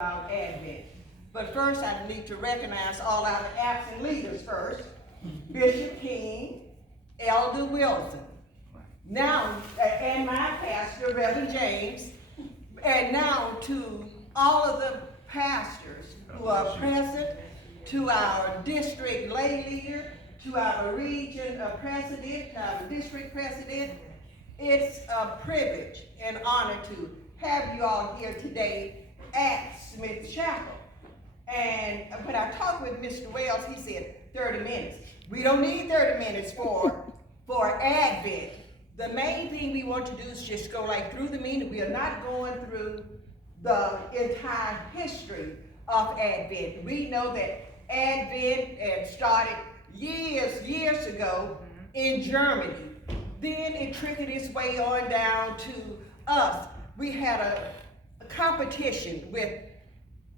about Advent. But first, I need to recognize all our absent leaders first. Bishop King, Elder Wilson, now, and my pastor, Reverend James, and now to all of the pastors who are present, to our district lay leader, to our region president, our district president. It's a privilege and honor to have you all here today at Smith Chapel. And when I talked with Mr. Wells, he said 30 minutes. We don't need 30 minutes for Advent. The main thing we want to do is just go like through the meaning. We are not going through the entire history of Advent. We know that Advent had started years ago in Germany. Then it trickled its way on down to us. We had a competition with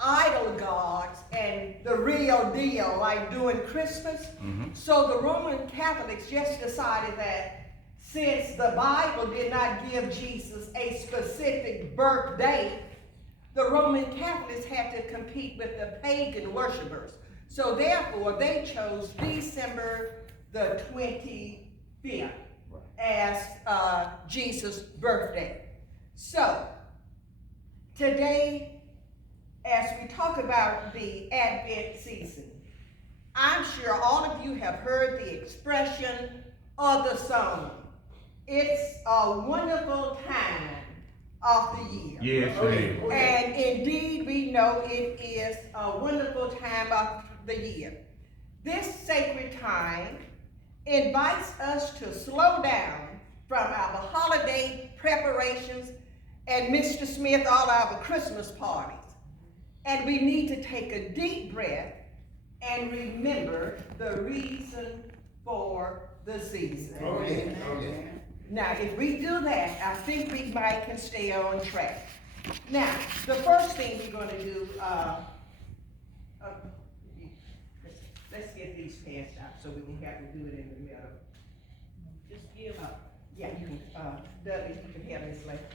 idol gods and the real deal, like doing Christmas. So the Roman Catholics just decided that since the Bible did not give Jesus a specific birth date, the Roman Catholics had to compete with the pagan worshipers. So therefore, they chose December the 25th as Jesus' birthday. So today, as we talk about the Advent season, I'm sure all of you have heard the expression or the song, "It's a wonderful time of the year." Yes, it is. And indeed, we know it is a wonderful time of the year. This sacred time invites us to slow down from our holiday preparations and Mr. Smith, all our Christmas parties. And we need to take a deep breath and remember the reason for the season. Now, if we do that, I think we might can stay on track. Now, the first thing we're going to do, let's get these passed out so we won't have to do it in the middle. Just give up. Yeah, you can, Dudley, you can have this later.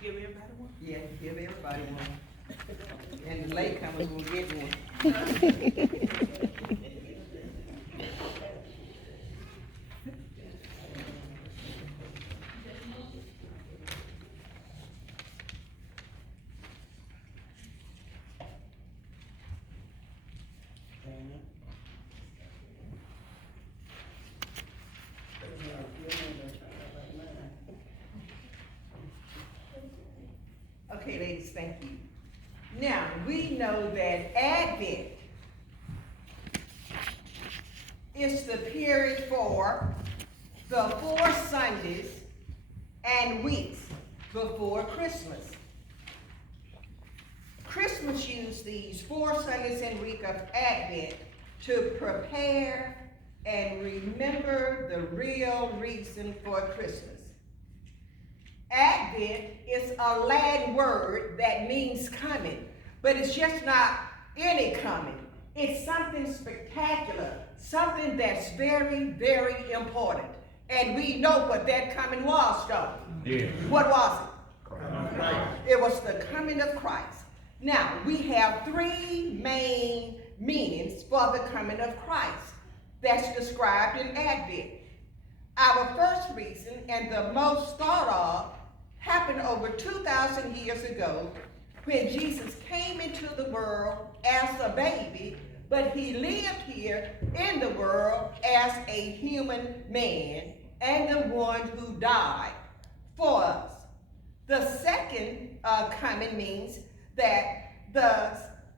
Give everybody one? Yeah, give everybody one. And the latecomers will get one. Okay, ladies, thank you. Now, we know that Advent is the period for the 4 Sundays and weeks before Christmas. Christmas used these 4 Sundays and week of Advent to prepare and remember the real reason for Christmas. Advent is a Latin word that means coming, but it's just not any coming. It's something spectacular, something that's very, very important. And we know what that coming was, don't we? Yeah. What was it? Christ. It was the coming of Christ. Now, we have 3 main meanings for the coming of Christ that's described in Advent. Our first reason, and the most thought of, happened over 2,000 years ago when Jesus came into the world as a baby, but he lived here in the world as a human man and the one who died for us. The second coming means that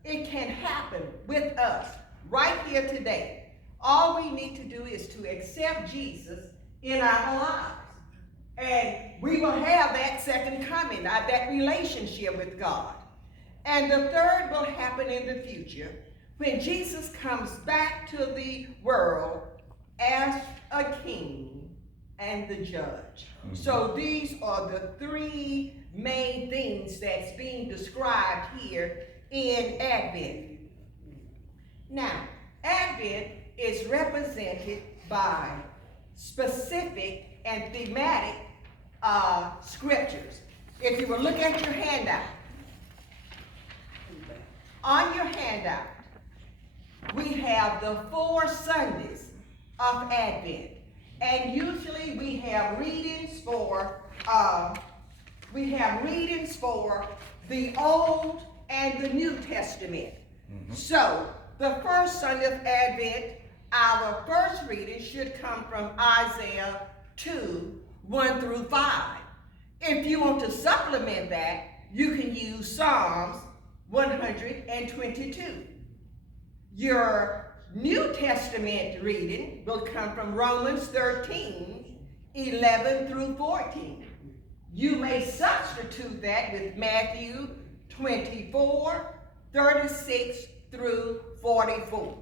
it can happen with us right here today. All we need to do is to accept Jesus in our lives. And we will have that second coming, that relationship with God. And the third will happen in the future when Jesus comes back to the world as a king and the judge. So these are the 3 main things that's being described here in Advent. Now, Advent is represented by specific and thematic scriptures. If you will look at your handout, on your handout, we have the 4 Sundays of Advent. And usually we have readings for the Old and the New Testament. So, the first Sunday of Advent, our first reading should come from Isaiah 2, 1 through 5. If you want to supplement that, you can use Psalms 122. Your New Testament reading will come from Romans 13, 11 through 14. You may substitute that with Matthew 24, 36 through 44.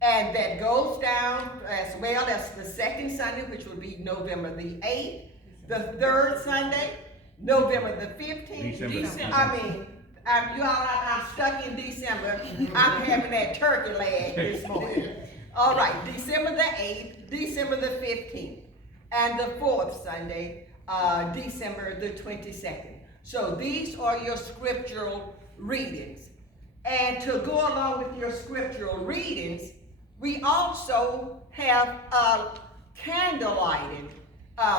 And that goes down as well as the second Sunday, which will be November the 8th. The third Sunday, November the 15th. I'm stuck in December. I'm having that turkey leg this morning. All right, December the 8th, December the 15th, and the fourth Sunday, December the 22nd. So these are your scriptural readings. And to go along with your scriptural readings, we also have a candlelighting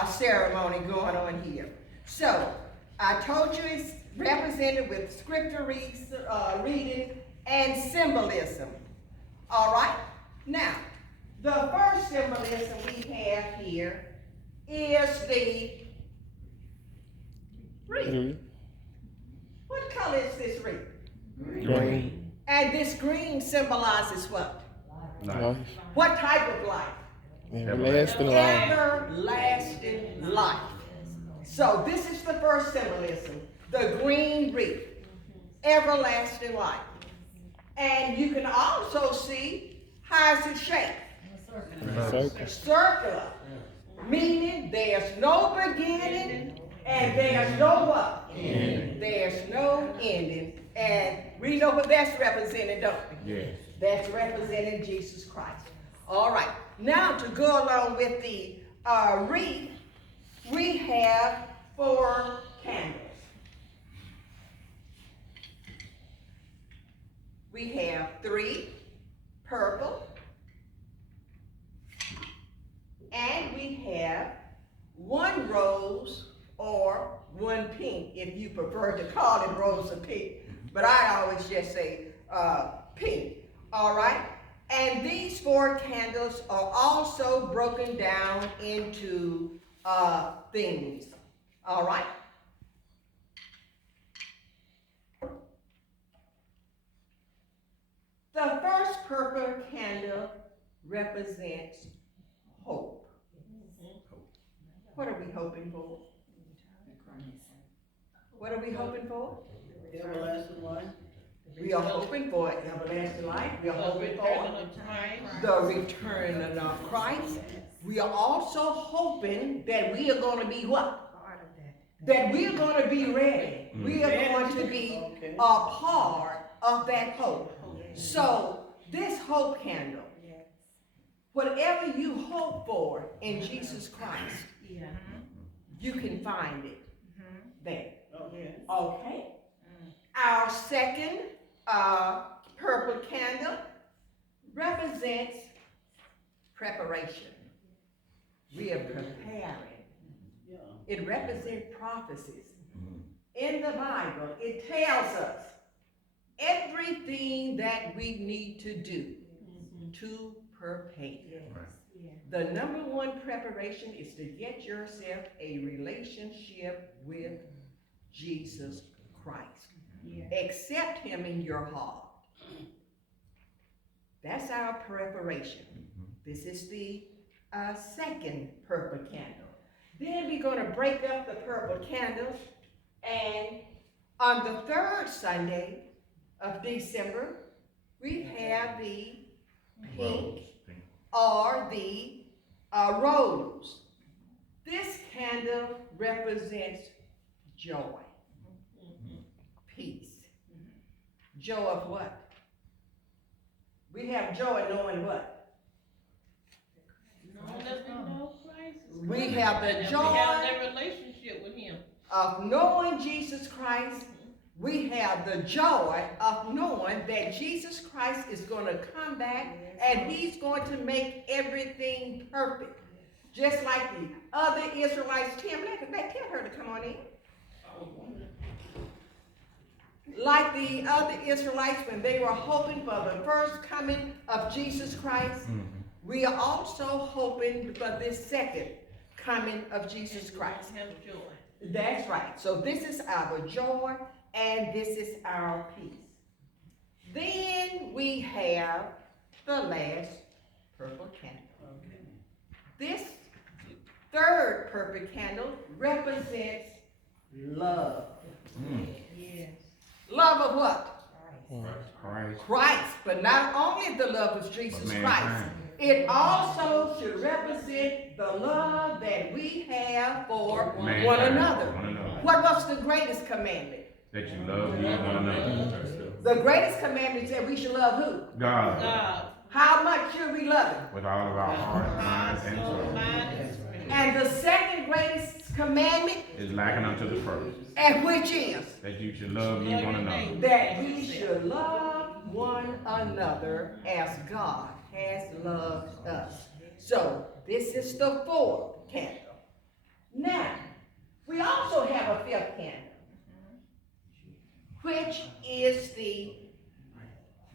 ceremony going on here. So I told you it's represented with scripture reading and symbolism. All right? Now, the first symbolism we have here is the wreath. What color is this wreath? Green. And this green symbolizes what? Life. What type of life? Everlasting life. Everlasting life. So this is the first symbolism, the green wreath, everlasting life. And you can also see how is it shaped? Circular. Meaning there's no beginning and there's no what? Ending. There's no ending. And we know what that's representing, don't we? Yes. That's representing Jesus Christ. All right. Now to go along with the wreath, we have 4 candles. We have 3 purple, and we have 1 rose or 1 pink, if you prefer to call it rose or pink. But I always just say pink. All right? And these 4 candles are also broken down into themes. All right? The first purple candle represents hope. What are we hoping for? What are we hoping for? Everlasting life. We are hoping for everlasting life. We are hoping for the return of Christ. We are also hoping that we are going to be what? That we are going to be ready. We are going to be a part of that hope. So this hope candle, whatever you hope for in Jesus Christ, you can find it there. Okay? Our second purple candle represents preparation. We are preparing. It represents prophecies. In the Bible, it tells us everything that we need to do to prepare. The number 1 preparation is to get yourself a relationship with Jesus Christ. Accept him in your heart. That's our preparation. This is the second purple candle. Then we're going to break up the purple candles, and on the third Sunday of December, we have the pink or the rose. This candle represents joy, peace. Joy of what? We have joy knowing what? We have the joy. We have that relationship of knowing Jesus Christ. We have the joy of knowing that Jesus Christ is going to come back and he's going to make everything perfect. Just like the other Israelites. Tim, tell her to come on in. Like the other Israelites when they were hoping for the first coming of Jesus Christ, we are also hoping for this second coming of Jesus Christ. That's right. So this is our joy and this is our peace. Then we have the last purple candle. This third purple candle represents love. Yes. Love of what? Christ. But not only the love of Jesus Christ, it also should represent the love that we have for one another. What was the greatest commandment? That you love one another. The greatest commandment is that we should love who? God. How much should we love him? With all of our heart, mind, and soul. And the second greatest commandment is lacking unto the first. And which is? That you should love ye one another. That we should love one another as God has loved us. So this is the fourth candle. Now, we also have a fifth candle, which is the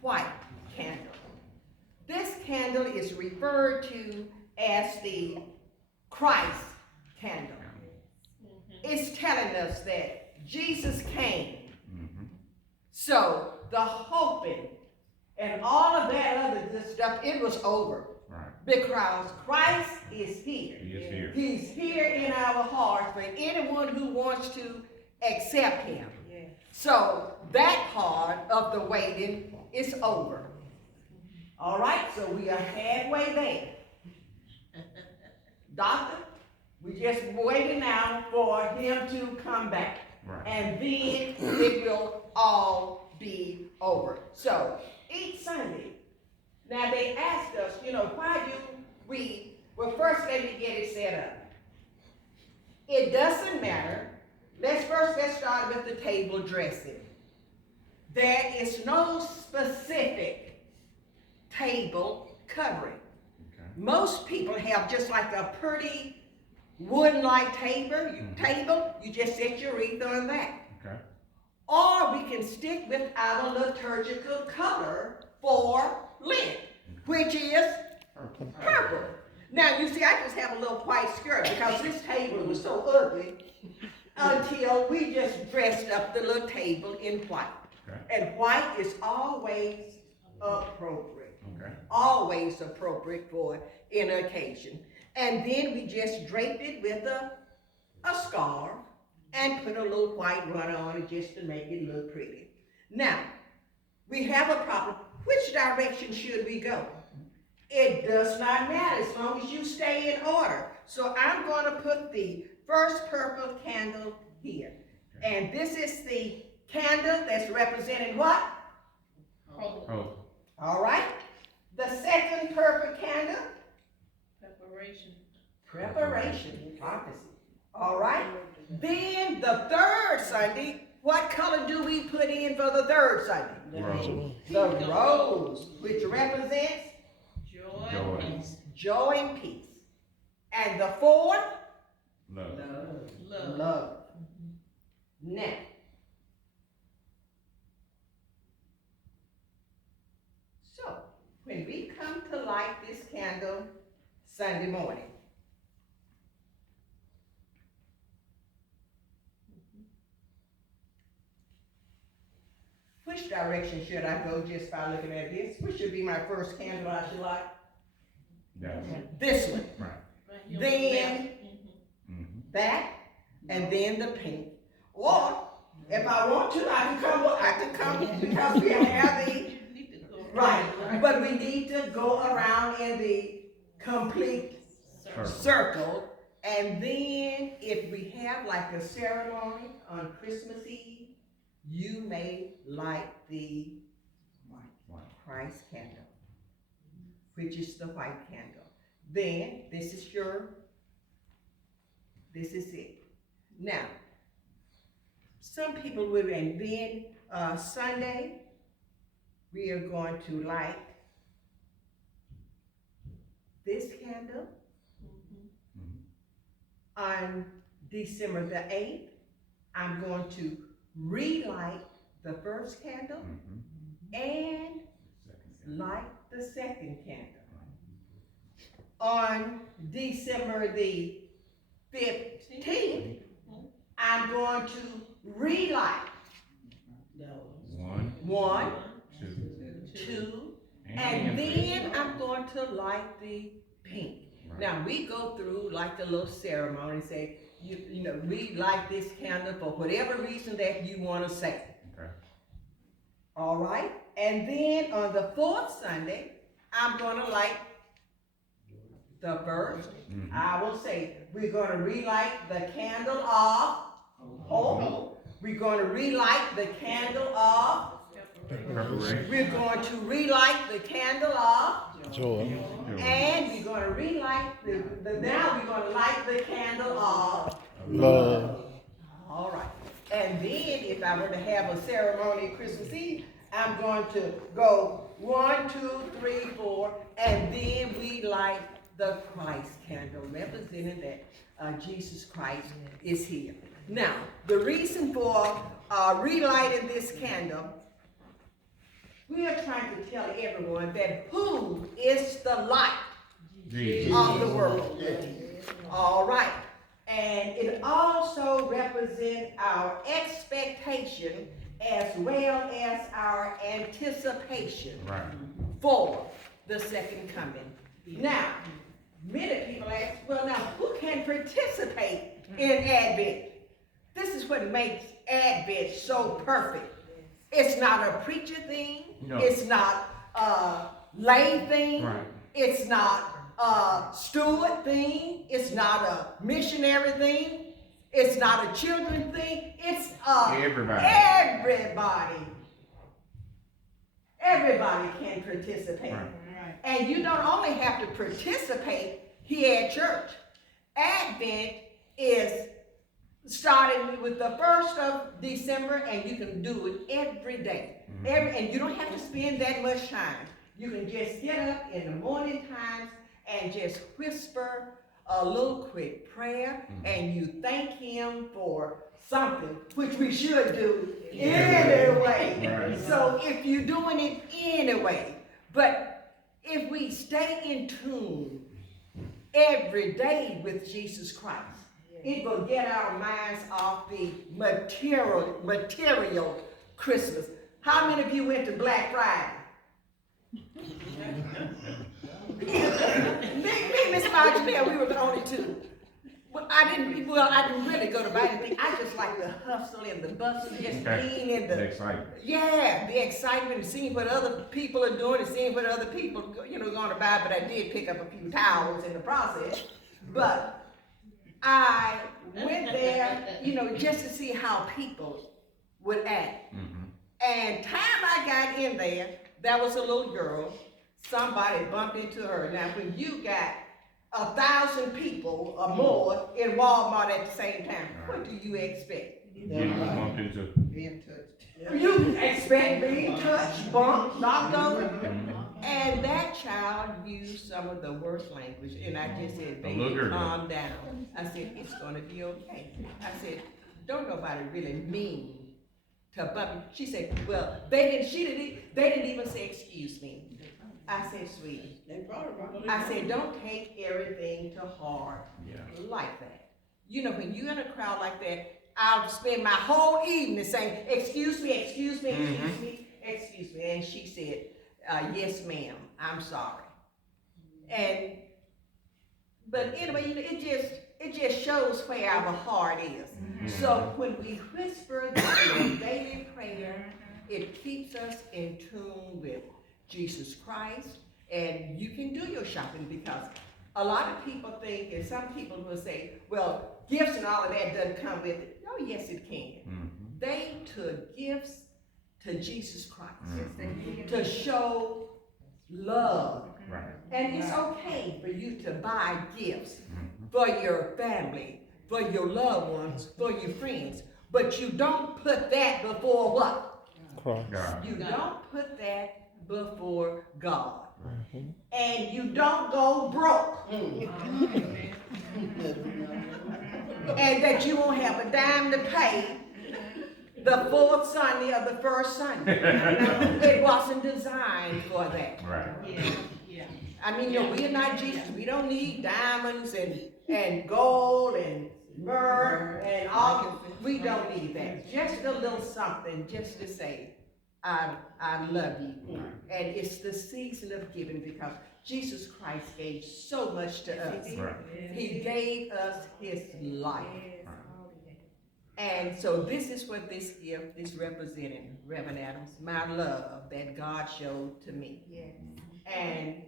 white candle. This candle is referred to as the Christ candle. It's telling us that Jesus came. So the hoping and all of that other good stuff, it was over. Right. Because Christ is here. He is here. He's here in our hearts for anyone who wants to accept him. Yeah. So that part of the waiting is over. All right, so we are halfway there. Doctor, we're just waiting now for him to come back. Right. And then it will all be over. So each Sunday, now they asked us, why do we, well, first let me get it set up. It doesn't matter. Let's start with the table dressing. There is no specific table covering. Okay. Most people have just like a pretty wooden-like table. You just set your wreath on that. Okay. Or we can stick with our liturgical color for Lent, which is purple. Now, you see, I just have a little white skirt because this table was so ugly until we just dressed up the little table in white. Okay. And white is always appropriate. Okay. Always appropriate for an occasion. And then we just draped it with a scarf and put a little white runner on it just to make it look pretty. Now, we have a problem. Which direction should we go? It does not matter as long as you stay in order. So I'm going to put the first purple candle here. And this is the candle that's representing what? Hope. All right. The second purple candle? Preparation. Prophecy. All right. Then the third Sunday, what color do we put in for the third Sunday? Rose. The rose, which represents joy and peace. And the fourth? Love. Now, so when we come to light this candle Sunday morning, which direction should I go just by looking at this? Which should be my first candle I should light? This one. Right. Then that, and then the pink. Or if I want to, I can come because we have the right. But we need to go around in the complete circle. And then if we have like a ceremony on Christmas Eve, you may light the Christ candle, which is the white candle. Then this is it. Now, some people will, and then, Sunday, we are going to light this candle. On December the 8th, I'm going to relight the first candle and light the second candle. On December the 15th, I'm going to relight one, two, and then I'm going to light the pink. Now we go through like the little ceremony and say, you know, we light this candle for whatever reason that you want to say. Okay. All right, and then on the fourth Sunday, I'm going to light the first. I will say we're going to relight the candle of hope. We're going to relight the candle of Preparation. we're going to relight the candle of Joy. and we're going to relight now we're going to light the candle of Love. all right. And then if I were to have a ceremony Christmas Eve, I'm going to go 1, 2, 3, 4, and then we light the Christ candle, representing that Jesus Christ is here. Now, the reason for relighting this candle, we are trying to tell everyone that who is the light Jesus. of the world. All right. And it also represents our expectation as well as our anticipation for the second coming. Now, many people ask, well, now, who can participate in Advent? This is what makes Advent so perfect. It's not a preacher thing. No. It's not a lay thing. Right. It's not a steward thing. It's not a missionary thing. It's not a children thing. It's Everybody. Everybody can participate. Right. And you don't only have to participate here at church. Advent is starting with the 1st of December, and you can do it every day. And you don't have to spend that much time. You can just get up in the morning times and just whisper a little quick prayer, and you thank him for something, which we should do anyway. Right. So if you're doing it anyway, but if we stay in tune every day with Jesus Christ, it will get our minds off the material Christmas. How many of you went to Black Friday? me, Miss Marjorie, we were the only two. Well, I didn't really go to buy anything. I just like the hustle and the bustle, just being in the excitement. Yeah, the excitement, seeing what other people are doing and seeing what other people, going to buy. But I did pick up a few towels in the process. But I went there, just to see how people would act. And time I got in there was a little girl. Somebody bumped into her. Now, when you got 1,000 people or more in Walmart at the same time, what do you expect? Bumped into. Being touched. You expect being touched, bumped, knocked over? And that child used some of the worst language, and I just said, baby, calm down. I said, it's gonna be okay. I said, don't nobody really mean to bump you. She said, well, they didn't even say excuse me. I said, sweetie, I said, don't take everything to heart like that. When you're in a crowd like that, I'll spend my whole evening saying, excuse me, excuse me, excuse me, excuse me. And she said, yes, ma'am, I'm sorry. But anyway, it just shows where our heart is. So when we whisper the daily prayer, it keeps us in tune with Jesus Christ, and you can do your shopping, because a lot of people think, and some people will say, well, gifts and all of that doesn't come with it. Oh, yes, it can. They took gifts to Jesus Christ to show love. Right. And it's okay for you to buy gifts for your family, for your loved ones, for your friends. But you don't put that before what? Cross. God. You don't put that before God. And you don't go broke. And that you won't have a dime to pay the fourth Sunday of the first Sunday. It wasn't designed for that. Right. I mean, you know, we are not Jesus. We don't need diamonds and gold and myrrh and all. We don't need that. Just a little something just to say, I love you. And it's the season of giving because Jesus Christ gave so much to us. Right. He gave us his life. And so this is what this gift is representing, Reverend Adams, my love that God showed to me. And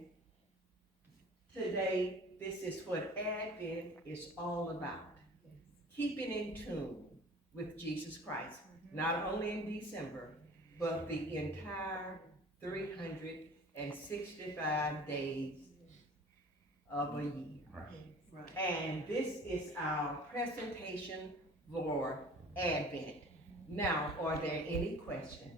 today, this is what Advent is all about. Keeping in tune with Jesus Christ, not only in December, but the entire 365 days of a year. Right. And this is our presentation for Advent. Now, are there any questions?